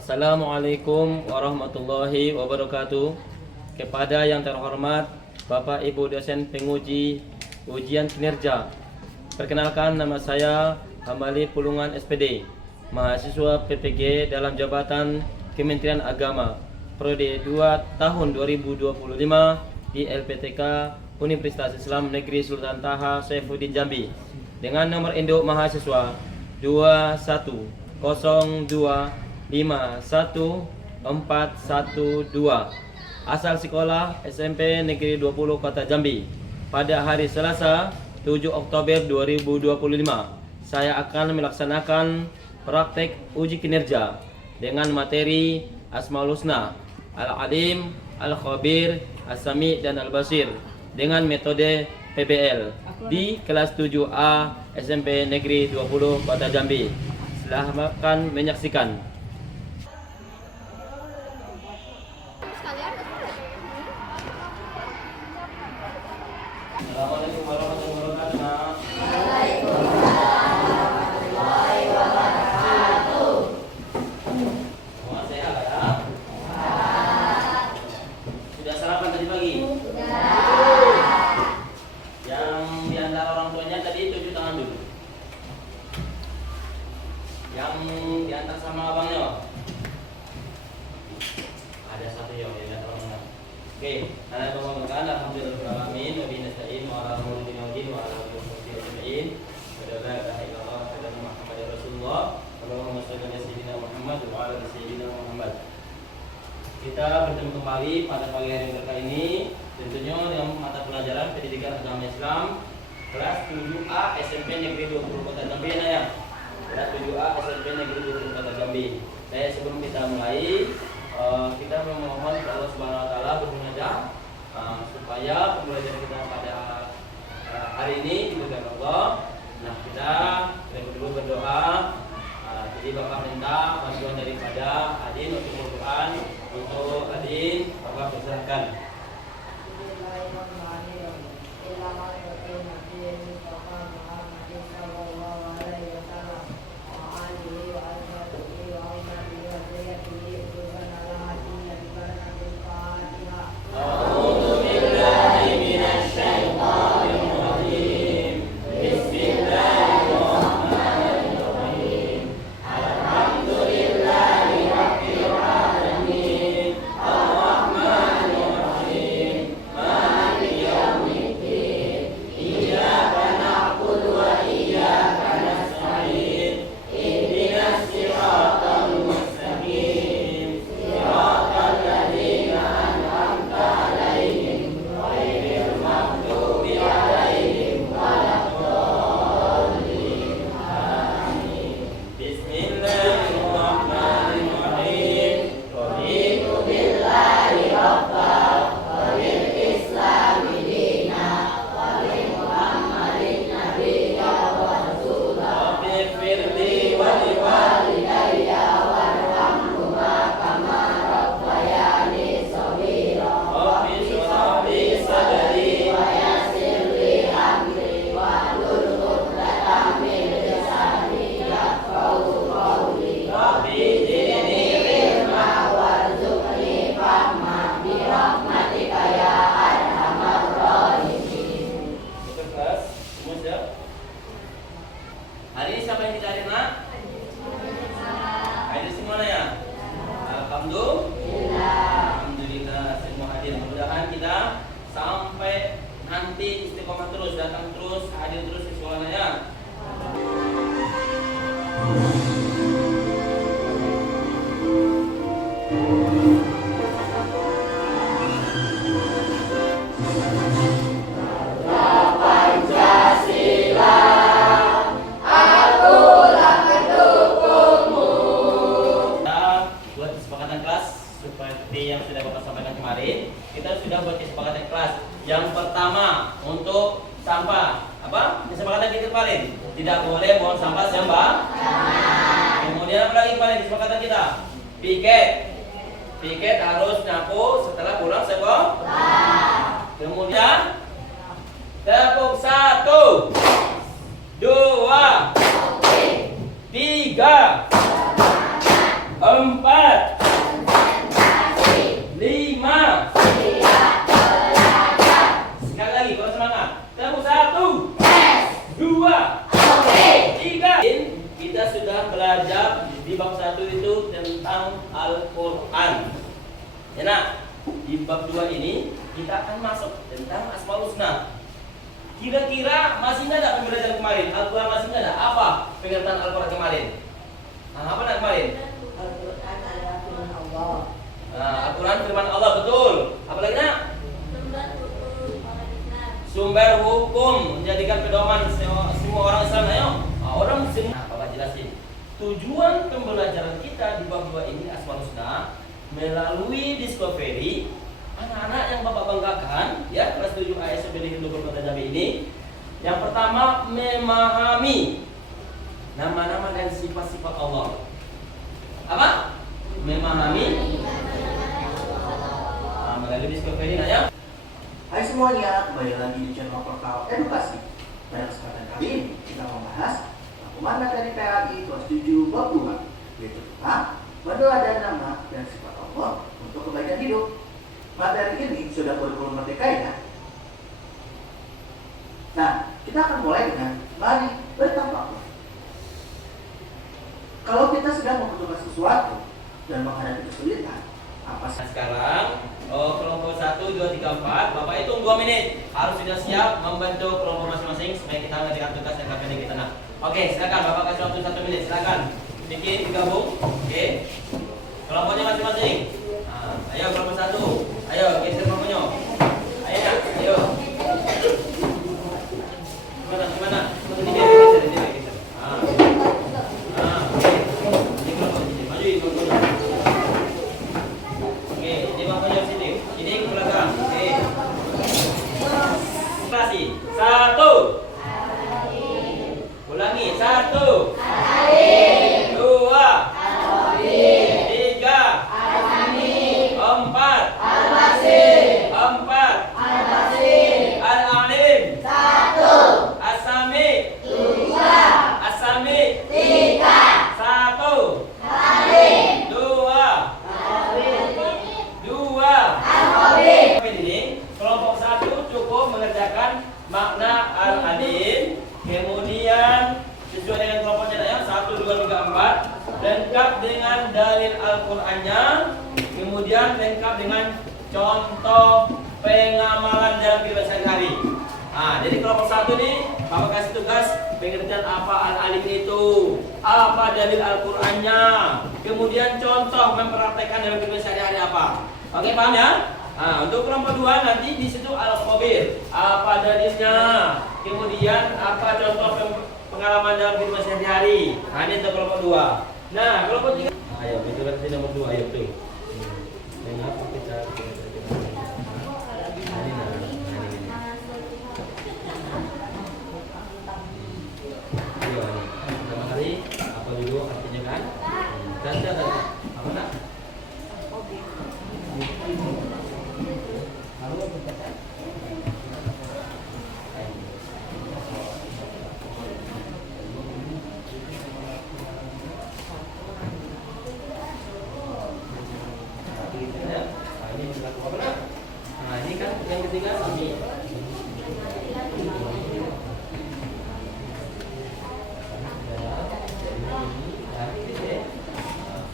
Assalamualaikum warahmatullahi wabarakatuh. Kepada yang terhormat Bapak Ibu dosen penguji ujian kinerja, perkenalkan nama saya Hambali Pulungan SPD, mahasiswa PPG dalam jabatan Kementerian Agama, Prode 2 tahun 2025 di LPTK Universitas Islam Negeri Sultan Taha Saifuddin Jambi, dengan nomor induk mahasiswa 21025151412, asal sekolah SMP Negeri 20 Kota Jambi. Pada hari Selasa 7 Oktober 2025, saya akan melaksanakan praktek uji kinerja dengan materi Asmaul Husna, Al-Alim, Al-Khabir, As-Sami, dan Al-Basir dengan metode PBL di kelas 7A SMP Negeri 20 Kota Jambi. Silahkan menyaksikan. Assalamualaikum warahmatullahi wabarakatuh. Semua sehat ya? Sudah sarapan tadi pagi? Yang di antara orang tuanya tadi tunjuk tangan dulu. Yang diantar sama abangnya? Ada satu yang diantar orang. Oke, ana pemanggilan alhamdulillahirabbil alamin wa bihi nasta'in wa ala mulki wajin wa ala alihi ajma'in. Wa la ilaha illallah wa la Muhammadar Rasulullah. Allahumma shalli ala sayyidina Muhammad wa ala sayyidina Muhammad. Kita bertemu kembali pada pagi hari yang berkah ini, tentunya dengan mata pelajaran Pendidikan Agama Islam kelas 7A SMP Negeri 20 Kota Jambi ya. Kelas 7A SMP Negeri 20 Kota Jambi. Sebelum kita mulai, kita memohon kepada Allah Subhanahu wa taala bermunajat supaya pembelajaran kita pada hari ini diberkahi Allah. Nah, kita dulu berdoa. Jadi Bapak minta bantuan daripada Adin untuk Al-Quran. Untuk Adin, Bapak persilahkan. Hari ini siapa yang dicari, Nak? Hadir semua ya? Alhamdulillah semua hadir. Mudah-mudahan kita sampai nanti istiqomah terus, datang terus, hadir terus di sekolahnya ya. Seperti yang sudah Bapak sampaikan kemarin, kita sudah buat kesepakatan kelas. Yang pertama untuk sampah, apa? Kesepakatan kita kemarin, tidak boleh buang sampah sembarangan. Kemudian apa lagi kemarin kesepakatan kita? Piket harus nyapu setelah pulang sekolah. Kemudian tepuk 1, 2, 3, 4, 5. Sekali lagi, kalau semangat. Temu 1, 2, 3. Kita sudah belajar di bab 1 itu tentang Al-Quran. Ya nak, di bab 2 ini kita akan masuk tentang Asmaul Husna. Kira-kira masih ada pembelajaran kemarin? Al-Quran masih ada? Apa pengertian Al-Quran kemarin? Apa nak kemarin? Al-Quran adalah firman Allah. Al-Quran firman Allah, betul. Apa lagi nak? Sumber hukum, menjadikan pedoman semua orang Islam. Ayo, orang Muslim. Bapak jelasin. Tujuan pembelajaran kita di bab 2 ini Asmaul Husna melalui discovery anak-anak yang Bapak banggakan, ya, kelas 7 ASB di Hindul Kota Jambi ini. Yang pertama, memahami nama-nama dan sifat-sifat Allah. Apa? Memahami. Melalui discovery, ya. Hai semuanya, kembali lagi di channel Portal Edukasi. Pada kesempatan kali ini kita membahas Komandan dari PAI kelas 7 bab 2, yaitu tentang berdoa dan nama dan sifat Allah untuk kebaikan hidup. Materi ini sudah kurikulum merdeka ya. Nah, kita akan mulai dengan mari bertafakkur. Kalau kita sedang membutuhkan sesuatu dan menghadapi kesulitan, apa sih? Sekarang kelompok 1, 2, 3, 4. Bapak hitung 2 menit. Harus sudah siap membantu kelompok masing-masing supaya kita mengerjakan tugas yang pendek kita nak. Oke, silakan Bapak kasih waktu 1 menit. Silakan bikin digabung. Oke. Kelompoknya masing-masing. Ayo kelompok 1. Ayo geser kelompoknya. Ayo nak. Ayo. Gimana? Ini geser. Oke. Ini kelompok sini. Maju kelompoknya. Oke, ini kelompoknya sini. Ini ke belakang. Oke. Kasih. 1. Ulangi. 1, 2, 3, 4, 4. Al-Alim. 1. As-Sami. 2. As-Sami. 3. 1. Alim. 2. 2. Al-Khabir. Ini kelompok 1 cukup mengerjakan makna Al-Alim. Kemudian sesuai dengan kelompoknya ya, 1, 2, 3, 4, lengkap dengan dalil Al-Qur'annya, kemudian lengkap dengan contoh pengamalan dalam kehidupan sehari-hari. Jadi kelompok 1 ini Bapak kasih tugas pengertian apa Al-Alim itu, apa dalil Al-Qur'annya, kemudian contoh mempraktekkan dalam kehidupan sehari-hari apa. Oke, paham ya? Untuk kelompok 2 nanti di situ Al-Khabir, apa dalilnya, kemudian apa contoh pengalaman dalam kehidupan sehari-hari. Ini untuk kelompok 2. Nah, kelompok 3. Ayo, itu berarti nomor 2. Ayo tuh. Dengar kita. Ayo, pertama kali apa dulu artinya kan? Tanda apa nak? Ini kan yang ketiga Sami.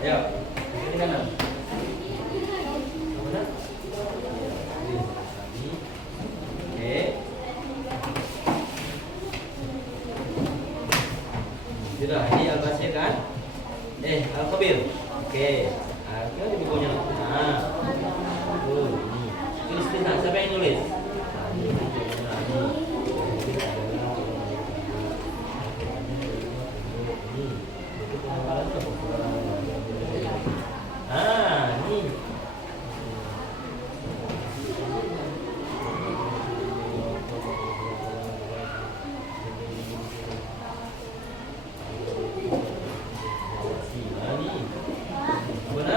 Ya, ini kanan. Mana? Oke. Sudah, ini Al-Basir kan? Al-Khabir. Oke. Artinya di bukunya. Tuh, ini. Tulis siapa yang nulis? Ini. Benar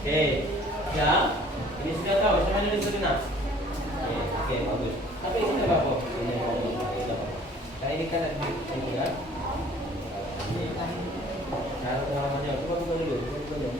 Oke, ya. Ini sudah tahu, sama ini sudah nah. Oke, bagus. Tapi ini tidak apa-apa. Ini apa-apa. Kayak ini kan ini kan. Cara pengalamannya, coba buka dulu. Buka dulu.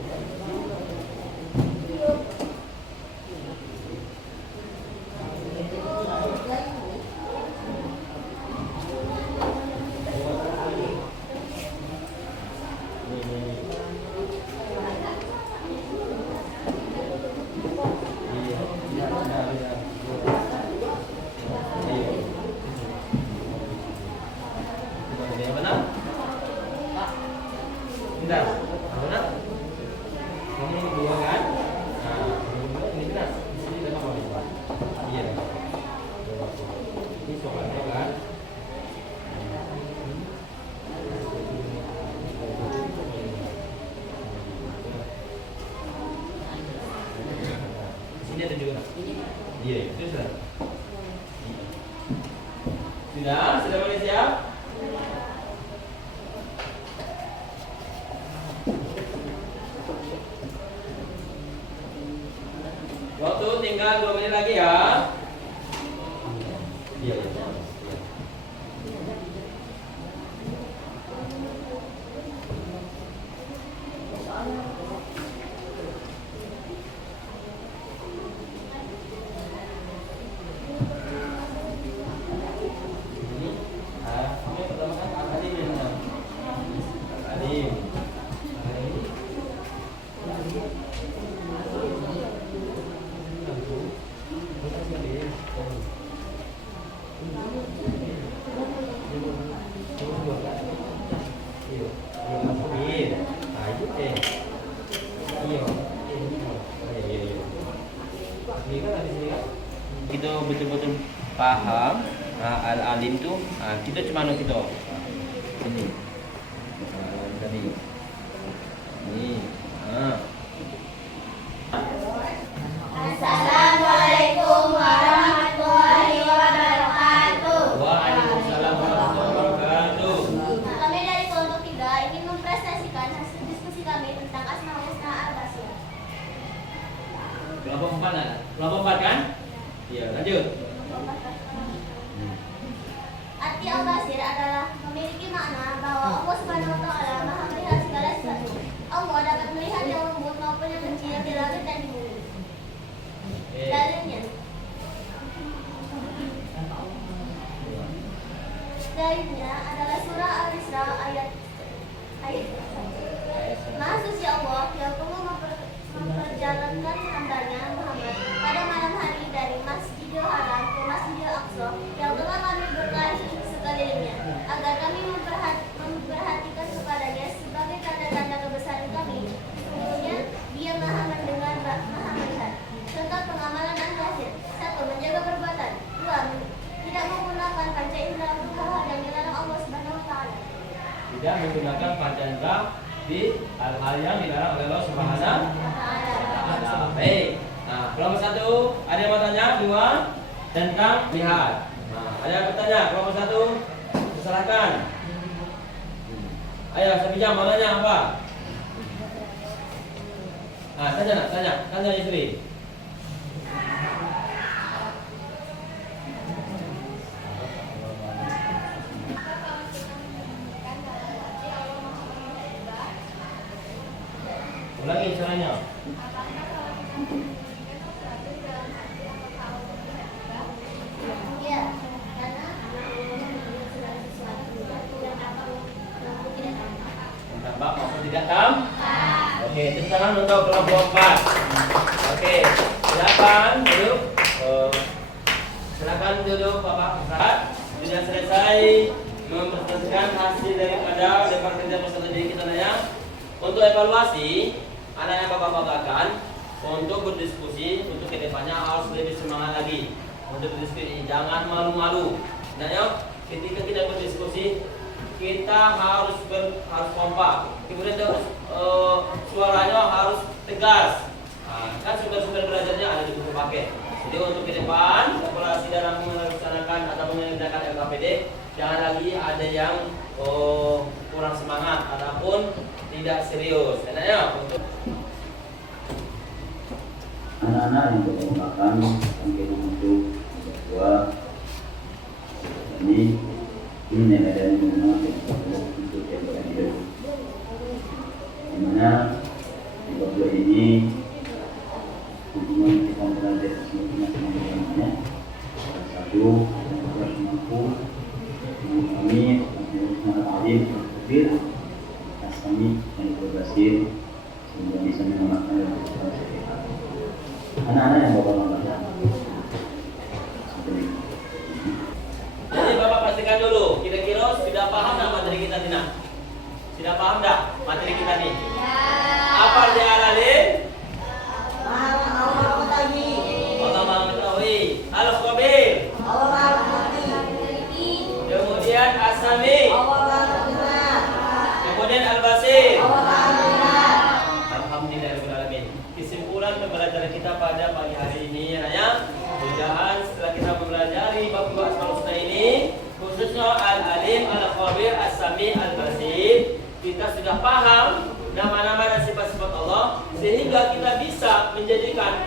Sudah boleh siap? Waktu tinggal 2 menit lagi ya. Iya. Kita betul-betul paham al-alim tu, kita cuma nak kita ini tadi ini Assalamualaikum warahmatullahi wabarakatuh. Waalaikumsalam warahmatullahi wabarakatuh. Kami dari kelompok 3 ingin mempresentasikan hasil diskusi kami tentang Asmaul Husna Al-Basir. Kelompok 4 kan? Kelompok 4 kan? Iya, lanjut. Arti Al-Basir adalah memiliki makna bahwa Allah Subhanahu wa taala Maha melihat segala sesuatu. Allah dapat melihat yang lembut maupun yang kecil di langit dan di bumi. Dalilnya adalah surah Al-Isra ayat 1. Maha suci Allah yang tunggu memperjalankan hambanya Muhammad pada malam hari dari Masjidil Haram ke Masjidil Aqsa yang telah kami berkahi sekelilingnya agar kami memperhatikan kepadanya sebagai tanda-tanda kebesaran kami. Sesungguhnya Dia Maha mendengar, Maha melihat. Contoh pengamalan Al-Basir: 1. Menjaga perbuatan. 2. Tidak menggunakan panca indera untuk hal-hal yang dilarang Allah Subhanahu wa taala. Tidak menggunakan panca indera di hal-hal yang dilarang oleh Allah Subhanahu wa taala. Baik. Nah, kelompok 1 ada yang mau tanya? 2 tentang lihat. Nah, ada yang bertanya? Kelompok 1 silakan. Ayo, Sabijam mau tanya apa? Tanya istri. Ulangi caranya. Iya, karena sesuatu yang aku tidak tahu. Nampak maksud tidak tahu? Oke, itu sekarang untuk kelompok 4. Oke, silakan duduk. Silakan duduk Bapak Ustaz. Sudah selesai mempresentasikan hasil daripada lebar kerja peserta didik kita nanya. Untuk evaluasi, anak yang Bapak banggakan untuk berdiskusi untuk kedepannya harus lebih semangat lagi untuk berdiskusi, jangan malu-malu. Nah, ketika kita berdiskusi kita harus kompak, kemudian terus suaranya harus tegas. Kan sumber-sumber belajarnya ada di buku paket. Jadi untuk ke depan evaluasi dalam melaksanakan atau mengerjakan LKPD jangan lagi ada yang kurang semangat ataupun tidak serius. Enaknya untuk anak-anak yang berkembang mungkin untuk tua ini nenek dan ibu untuk yang berhidup, di mana di bab ini hubungan kita belajar semua satu yang harus mampu kami mengenal alim berpikir kami yang berbasir sehingga bisa mengamalkan dan bersehat. Anak-anak yang bapak membaca. Jadi bapak pastikan dulu, kira-kira sudah paham tak materi kita Tina? Sudah paham tak materi kita nih? Apa dia alalin? Allah mengetahui. Al-Khabir. Kemudian As-Sami. Kemudian Al-Basir. Alhamdulillahirrahmanirrahim. Kesimpulan pembelajaran kita pada pagi hari ini ya, mudah-mudahan setelah kita mempelajari bab Asmaul Husna ini, khususnya Al-Alim, Al-Khabir, As-Sami, Al-Basir, kita sudah paham nama-nama dan sifat-sifat Allah, sehingga kita bisa menjadikan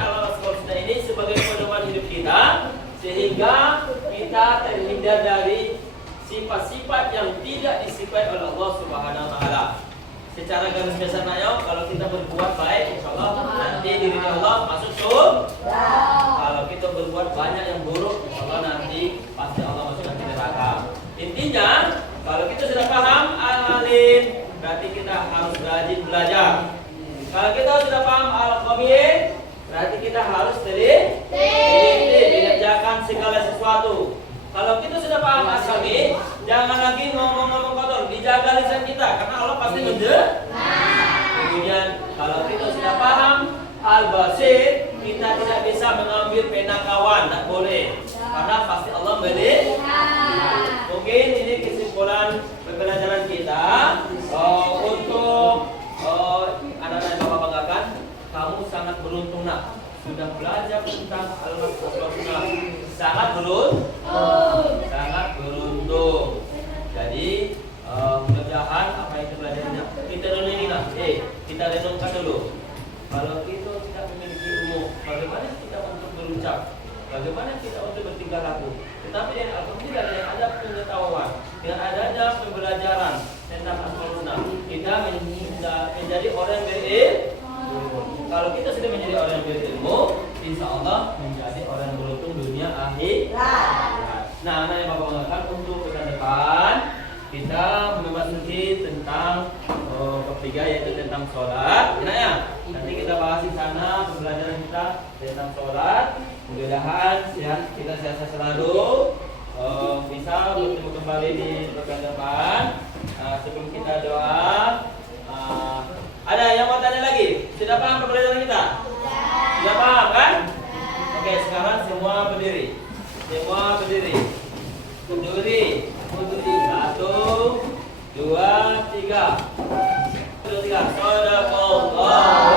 Al-Asmaul Husna ini sebagai pedoman hidup kita, sehingga kita terhindar dari sifat-sifat yang tidak disifat oleh Allah Subhanahu wa taala. Secara garis besarnya, kalau kita berbuat baik, insyaallah nanti diri Allah masuk surga. Kalau kita berbuat banyak yang buruk, insyaallah nanti pasti Allah masuk neraka. Intinya, kalau kita sudah paham al-alim, berarti kita harus rajin belajar. Kalau kita sudah paham al-khabir, berarti kita harus teliti mengerjakan segala sesuatu. Kalau kita sudah paham As-Sami, jangan lagi ngomong-ngomong kotor, dijaga lisan kita karena Allah pasti mendengar. Kemudian kalau kita sudah paham Al-Basir, kita tidak bisa mengambil pena kawan, tak boleh, karena pasti Allah melihat. Mungkin ini kesimpulan pembelajaran kita. Untuk anak-anak yang Bapak banggakan, kamu sangat beruntung nak, sudah belajar tentang Al-Asmaul Husna. Sangat beruntung. Jadi mudah-mudahan apa yang kita belajarnya kita renungkan. Kita renungkan dulu. Kalau kita tidak memiliki ilmu, bagaimana kita untuk berucap? Bagaimana kita untuk bertingkah laku? Tetapi dengan alhamdulillah dengan ada pengetahuan, dengan adanya pembelajaran tentang Asmaul Husna, kita menjadi orang yang berilmu. Kalau kita sudah menjadi orang yang berilmu, insya Allah menjadi orang yang beruntung dunia akhirat. Nah, anak yang Bapak banggakan, untuk pekan depan kita memasuki tentang ketiga, yaitu tentang sholat. Nah ya, nanti kita bahas di sana pembelajaran kita tentang sholat. Mudah-mudahan kita sehat selalu, bisa bertemu kembali di pekan depan. Sebelum kita doa, ada yang mau tanya lagi? Sudah paham pembelajaran kita? Sudah paham kan? Oke, sekarang semua berdiri. Berdiri. 1, 2, 3. Sadaqallah.